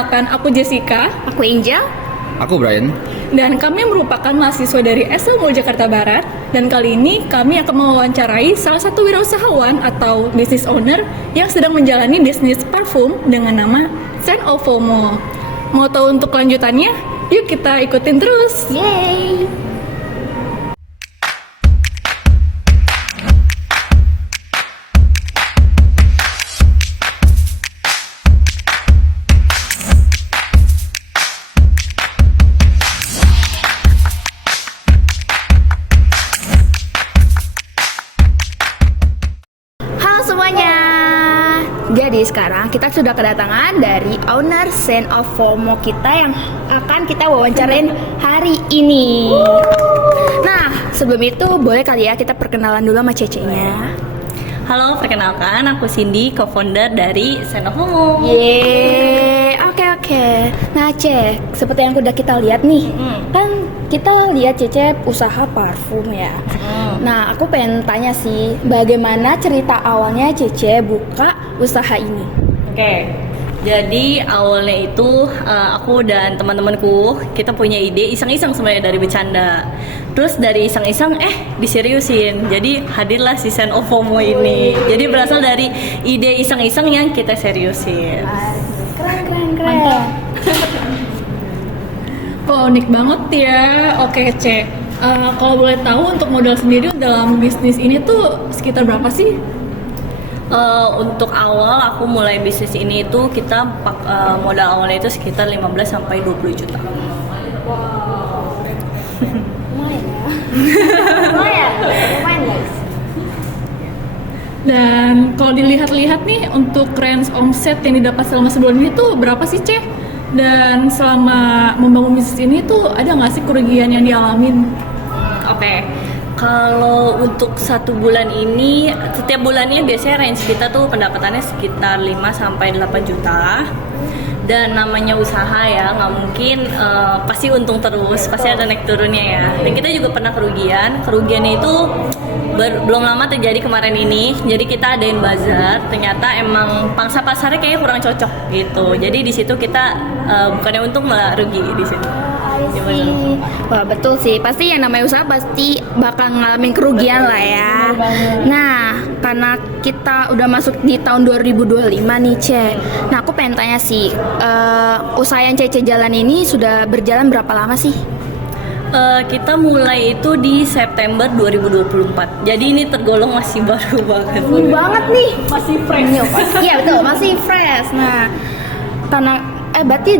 Perkenalkan, aku Jessica. Aku Angel. Aku Brian. Dan kami merupakan mahasiswa dari SLMU Jakarta Barat. Dan kali ini kami akan mewawancarai salah satu wirausahawan atau business owner yang sedang menjalani bisnis parfum dengan nama Scent of FOMO. Mau tahu untuk lanjutannya? Yuk kita ikutin terus. Yeay. Jadi sekarang kita sudah kedatangan dari owner Scent of FOMO kita yang akan kita wawancarain hari ini. Nah, sebelum itu boleh kali ya kita perkenalan dulu sama Cece-nya. Halo, perkenalkan aku Cindy, co-founder dari Scent of FOMO. Yeay, oke. Nah, Ce, seperti yang udah kita lihat nih, kan kita lihat Cece usaha parfum ya. Nah, aku pengen tanya sih, bagaimana cerita awalnya Cece buka usaha ini? Oke, jadi awalnya itu aku dan teman-temanku kita punya ide iseng-iseng sebenarnya dari bercanda. Terus dari iseng-iseng diseriusin. Jadi hadirlah si Scent of FOMO ini. Jadi berasal dari ide iseng-iseng yang kita seriusin. Keren. Wah, unik banget ya. Oke, Ce. Kalau boleh tahu untuk modal sendiri dalam bisnis ini tuh sekitar berapa sih? Untuk awal aku mulai bisnis ini itu kita modal awalnya itu sekitar 15 sampai 20 juta. Wow. Lumayan guys. Dan kalau dilihat-lihat nih untuk range omset yang didapat selama sebulan ini tuh berapa sih, Ce? Dan selama membangun bisnis ini tuh ada nggak sih kerugian yang dialamin? Oke. Kalau untuk satu bulan ini, setiap bulannya biasanya range kita tuh pendapatannya sekitar 5 sampai 8 juta. Dan namanya usaha ya, nggak mungkin pasti untung terus, pasti ada naik turunnya ya. Dan kita juga pernah kerugiannya itu belum lama terjadi kemarin ini. Jadi kita adain bazar, ternyata emang pangsa pasarnya kayaknya kurang cocok gitu. Jadi di situ kita bukannya untung malah rugi di situ. Wah, betul sih, pasti yang namanya usaha pasti bakal ngalamin kerugian lah ya. Nah, karena kita udah masuk di tahun 2025 nih, Ce. Nah, aku pengen tanya sih, usaha yang Cece jalan ini sudah berjalan berapa lama sih? Kita mulai itu di September 2024. Jadi ini tergolong masih baru banget. Ini banget nih. Masih fresh. Iya, betul, masih fresh. Nah, karena berarti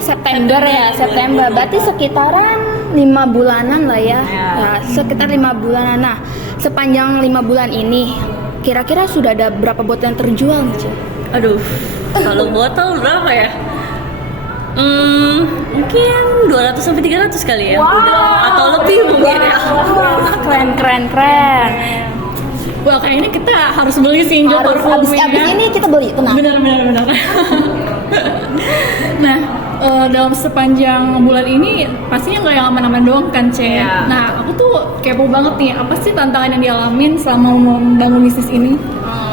September ya, September. Berarti sekitaran 5 bulanan lah ya. Nah, sekitar 5 bulanan. Nah, sepanjang 5 bulan ini kira-kira sudah ada berapa botol yang terjual nih, Ce? Aduh, kalau botol berapa ya? Mungkin 200 sampai 300 kali ya. Atau lebih mungkin ya. Keren. Wah, kayaknya kita harus beli sih parfum Abis ini kita beli, tenang. Benar. Nah, dalam sepanjang bulan ini pastinya nggak yang aman-aman doang kan, Ce? Yeah. Nah, aku tuh kepo banget nih, apa sih tantangan yang dialamin selama membangun bisnis ini?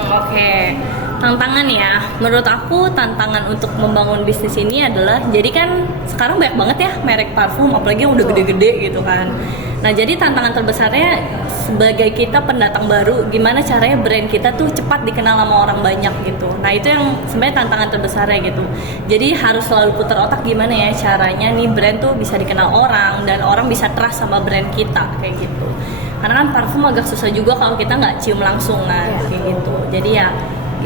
Oke. Tantangan ya, menurut aku tantangan untuk membangun bisnis ini adalah, jadi kan sekarang banyak banget ya merek parfum, apalagi yang udah gede-gede gitu kan. Nah, jadi tantangan terbesarnya sebagai kita pendatang baru, gimana caranya brand kita tuh cepat dikenal sama orang banyak gitu. Nah, itu yang sebenarnya tantangan terbesarnya gitu. Jadi harus selalu putar otak gimana ya caranya nih brand tuh bisa dikenal orang dan orang bisa trust sama brand kita kayak gitu. Karena kan parfum agak susah juga kalau kita nggak cium langsung kayak gitu. Jadi ya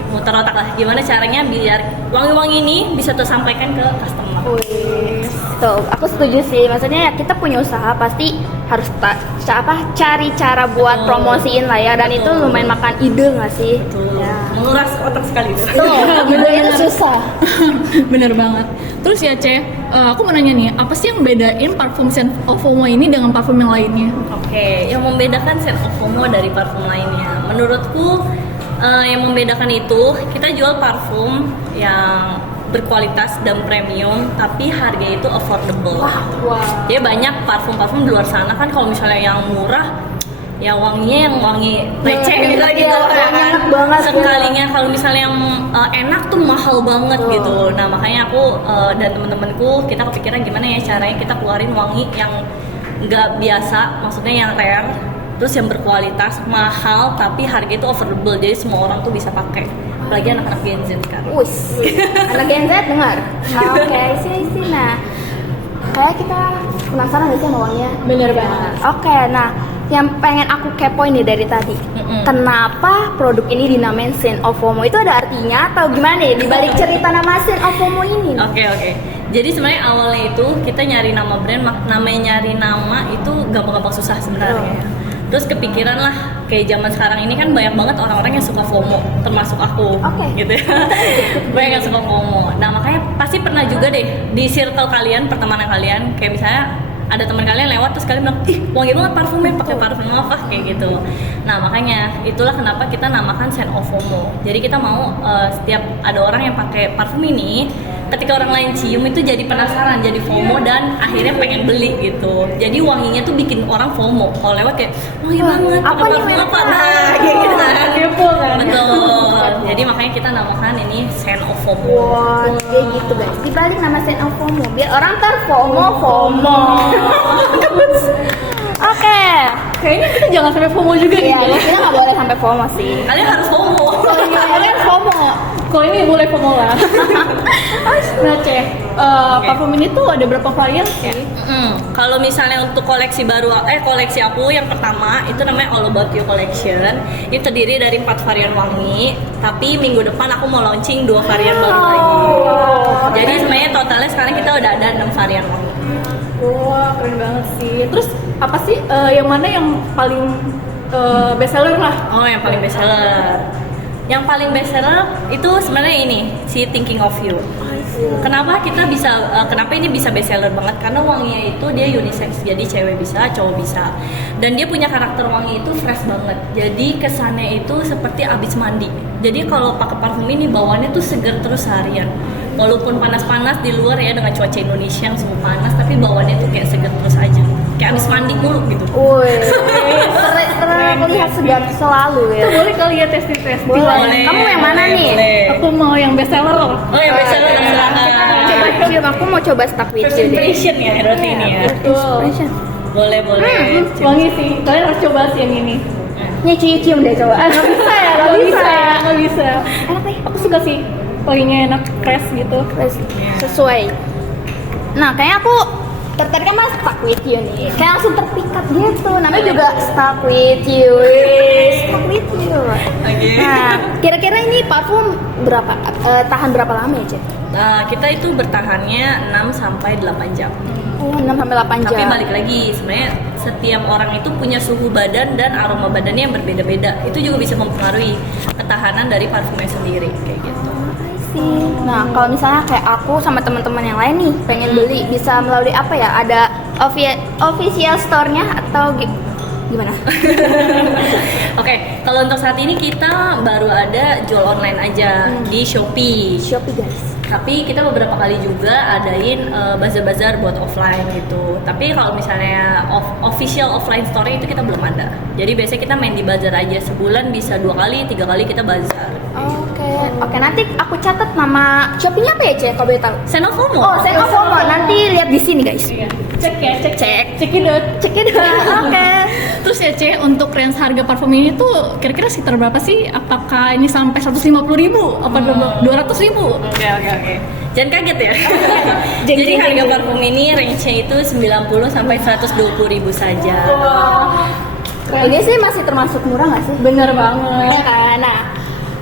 muter otak lah gimana caranya biar wangi-wangi ini bisa tersampaikan ke customer. Tuh, aku setuju sih. Maksudnya ya kita punya usaha pasti harus cari cara buat promosiin lah ya. Dan itu lumayan makan ide nggak sih? Ya. Menguras otak sekali. Bener itu susah. Bener banget. Terus ya, Ce, aku mau nanya nih, apa sih yang bedain parfum Scent of FOMO ini dengan parfum yang lainnya? Oke, yang membedakan Scent of FOMO dari parfum lainnya, menurutku yang membedakan itu kita jual parfum yang berkualitas dan premium tapi harganya itu affordable. Wow. Jadi banyak parfum-parfum di luar sana kan kalau misalnya yang murah ya wanginya yang wangi receh Iya, gitu iya, gitu iya, kan. enak banget, Sekalinya kalau misalnya yang enak tuh mahal banget gitu. Nah makanya aku dan temen-temenku kita kepikiran gimana ya caranya kita keluarin wangi yang nggak biasa, maksudnya yang rare, terus yang berkualitas, mahal, tapi harga itu affordable, jadi semua orang tuh bisa pakai, apalagi anak-anak Gen Z kan. Wis, anak Gen Z dengar. Oke, isi. Nah, kayak kita penasaran gak sih sama wanginya? Bener banget. Oke, nah yang pengen aku kepoin nih dari tadi, kenapa produk ini dinamain Scent of FOMO? Itu ada artinya atau gimana nih dibalik cerita nama Scent of FOMO ini? Oke. Jadi sebenarnya awalnya itu kita nyari nama brand, namanya nyari nama itu gampang-gampang susah sebenarnya. Terus kepikiran lah, kayak zaman sekarang ini kan banyak banget orang-orang yang suka FOMO, termasuk aku, gitu ya. Banyak yang suka FOMO. Nah makanya pasti pernah juga deh di circle kalian, pertemanan kalian, kayak misalnya ada teman kalian lewat terus kalian bilang, ih wangi banget parfumnya, pakai parfum apa kayak gitu. Nah makanya itulah kenapa kita namakan Scent of FOMO. Jadi kita mau setiap ada orang yang pakai parfum ini, ketika orang lain cium itu jadi penasaran, jadi FOMO dan akhirnya pengen beli gitu. Jadi wanginya tuh bikin orang FOMO. Kalau lewat kayak wangi banget, apa pakai nih parfum merek apa? apa? Nah, kayak gitu kan. Kepo kan? Betul. Jadi makanya kita namakan ini Scent of FOMO. Wah, kayak gitu guys. Dibalik nama Scent of FOMO, biar orang FOMO. Oke. Kayaknya kita jangan sampai FOMO juga Iya, gitu. kita nggak boleh sampai FOMO sih. Kalian harus FOMO. Kalian FOMO. Kalau ini boleh FOMO lah. Nah, Ceh, parfum ini tuh ada berapa varian sih? Kalau misalnya untuk koleksi baru, koleksi aku yang pertama itu namanya All About You Collection. Itu terdiri dari 4 varian wangi. Tapi minggu depan aku mau launching 2 varian baru lagi. Jadi sebenarnya totalnya sekarang kita udah ada 6 varian wangi. Wah, keren banget sih. Terus apa sih yang mana yang paling best seller lah? Oh, yang paling best seller. Yang paling best seller itu sebenarnya ini, si Thinking of You. Kenapa kenapa ini bisa best seller banget? Karena wanginya itu dia unisex, jadi cewek bisa, cowok bisa. Dan dia punya karakter wangi itu fresh banget. Jadi kesannya itu seperti abis mandi. Jadi kalau pakai parfum ini bawaannya tuh seger terus seharian. Walaupun panas-panas di luar ya dengan cuaca Indonesia yang sungguh panas, tapi bawaannya tuh kayak seger terus aja. Kayak abis mandi mulu gitu. Woi, terlihat segar selalu ya. Boleh kali ya testing. Boleh. Kamu yang mana nih? Boleh. Aku mau yang best seller. Oh, yang best seller Coba cium, aku mau coba stuck with First you deh. impression ya, berarti ini ya. Inspiration. Boleh. Wangi sih. Kalian harus coba sih yang ini. Nih cium deh coba. Nggak bisa ya, nggak bisa. Enak nih. Aku suka sih. Wanginya enak, fresh gitu. Sesuai. Nah, kayaknya aku tertarik sama stuck with you nih. Kayak langsung terpikat gitu. Namanya juga stuck with you. Stuck with you. Oke. Nah, kira-kira ini parfum berapa tahan berapa lama ya, Cek? Nah, kita itu bertahannya 6 sampai 8 jam. Oh, 6 sampai 8 jam. Tapi balik lagi, sebenarnya setiap orang itu punya suhu badan dan aroma badannya yang berbeda-beda. Itu juga bisa mempengaruhi ketahanan dari parfumnya sendiri, kayak gitu. sih. Nah, kalau misalnya kayak aku sama teman-teman yang lain nih pengen beli, bisa melalui apa ya? Ada official store-nya atau gimana? Oke, kalau untuk saat ini kita baru ada jual online aja di Shopee. Shopee guys. Tapi kita beberapa kali juga adain bazar-bazar buat offline gitu. Tapi kalau misalnya official offline store itu kita belum ada. Jadi biasanya kita main di bazar aja, sebulan bisa 2 kali, 3 kali kita bazar. Oke, nanti aku catat nama Shopee-nya apa ya, Cek? Kalau boleh tahu. Scent of FOMO. Oh, saya mau nanti lihat di sini, guys. Cek ya, cek. Cekidot. Oke. Terus ya Cek, untuk range harga parfum ini tuh kira-kira sekitar berapa sih? Apakah ini sampai 150.000? Apa 200.000? Oke. Jangan kaget ya. Jadi harga parfum ini range-nya itu 90 sampai 120.000 saja. Ini sih masih termasuk murah nggak sih? Bener banget. Nah,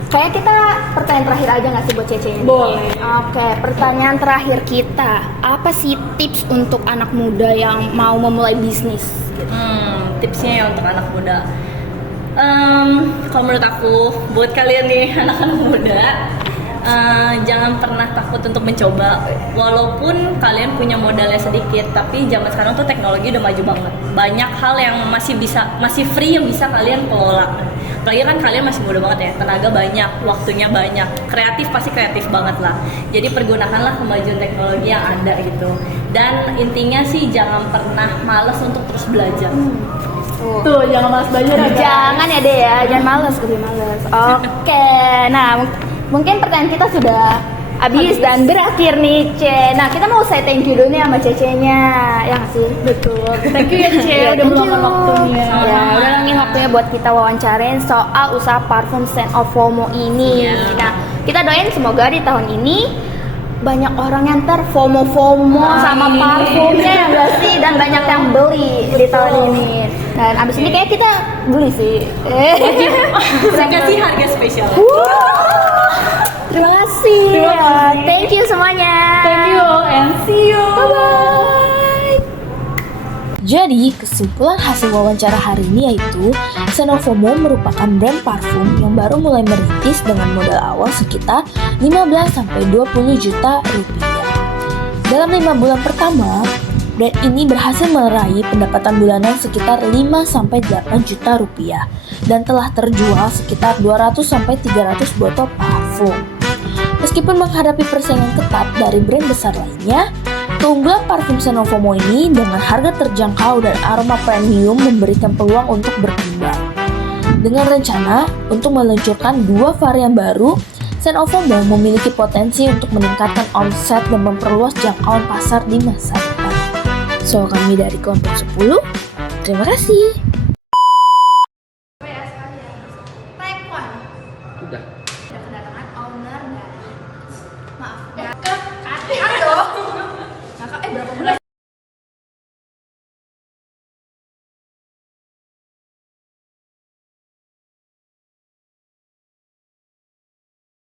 kayak kita pertanyaan terakhir aja nggak sih buat Cece ini? Boleh. Oke, pertanyaan terakhir kita, apa sih tips untuk anak muda yang mau memulai bisnis? Tipsnya ya untuk anak muda. Kalau menurut aku, buat kalian nih anak-anak muda, jangan pernah takut untuk mencoba. Walaupun kalian punya modalnya sedikit, tapi zaman sekarang tuh teknologi udah maju banget. Banyak hal yang masih free yang bisa kalian kelola. Apalagi kan kalian masih muda banget ya, tenaga banyak, waktunya banyak, kreatif pasti kreatif banget lah. Jadi pergunakanlah kemajuan teknologi yang ada gitu. Dan intinya sih jangan pernah malas untuk terus belajar. Tuh, jangan malas belajar ya, guys. Jangan ya deh ya, jangan males, lebih males. Oke, nah mungkin pertanyaan kita sudah habis dan berakhir nih, Ce. Nah, kita mau say thank you dulu nih sama Cece-nya, ya nggak sih? Betul. Thank you ya, Ce, Ya, udah thank meluangkan you. waktunya. Ya, udah luangin waktunya buat kita wawancarain soal usaha parfum Scent of FOMO ini. Iya. Nah, kita doain semoga di tahun ini banyak orang yang FOMO sama parfumnya ya nggak sih, dan banyak yang beli di tahun ini. Dan abis ini kayak kita beli sih. Saya kasih harga spesial. Terima kasih. Terima kasih. Thank you semuanya. Thank you and see you. Bye. Jadi, kesimpulan hasil wawancara hari ini yaitu Scent of FOMO merupakan brand parfum yang baru mulai merintis dengan modal awal sekitar 15-20 juta rupiah. Dalam 5 bulan pertama, brand ini berhasil meraih pendapatan bulanan sekitar 5-8 juta rupiah dan telah terjual sekitar 200-300 botol parfum. Meskipun menghadapi persaingan ketat dari brand besar lainnya, keunggulan parfum Scent of FOMO ini dengan harga terjangkau dan aroma premium memberikan peluang untuk berkembang. Dengan rencana untuk meluncurkan 2 varian baru, Scent of FOMO memiliki potensi untuk meningkatkan omset dan memperluas jangkauan pasar di masa depan. So, kami dari kelompok 10, terima kasih. Udah kedatangan owner dan maaf.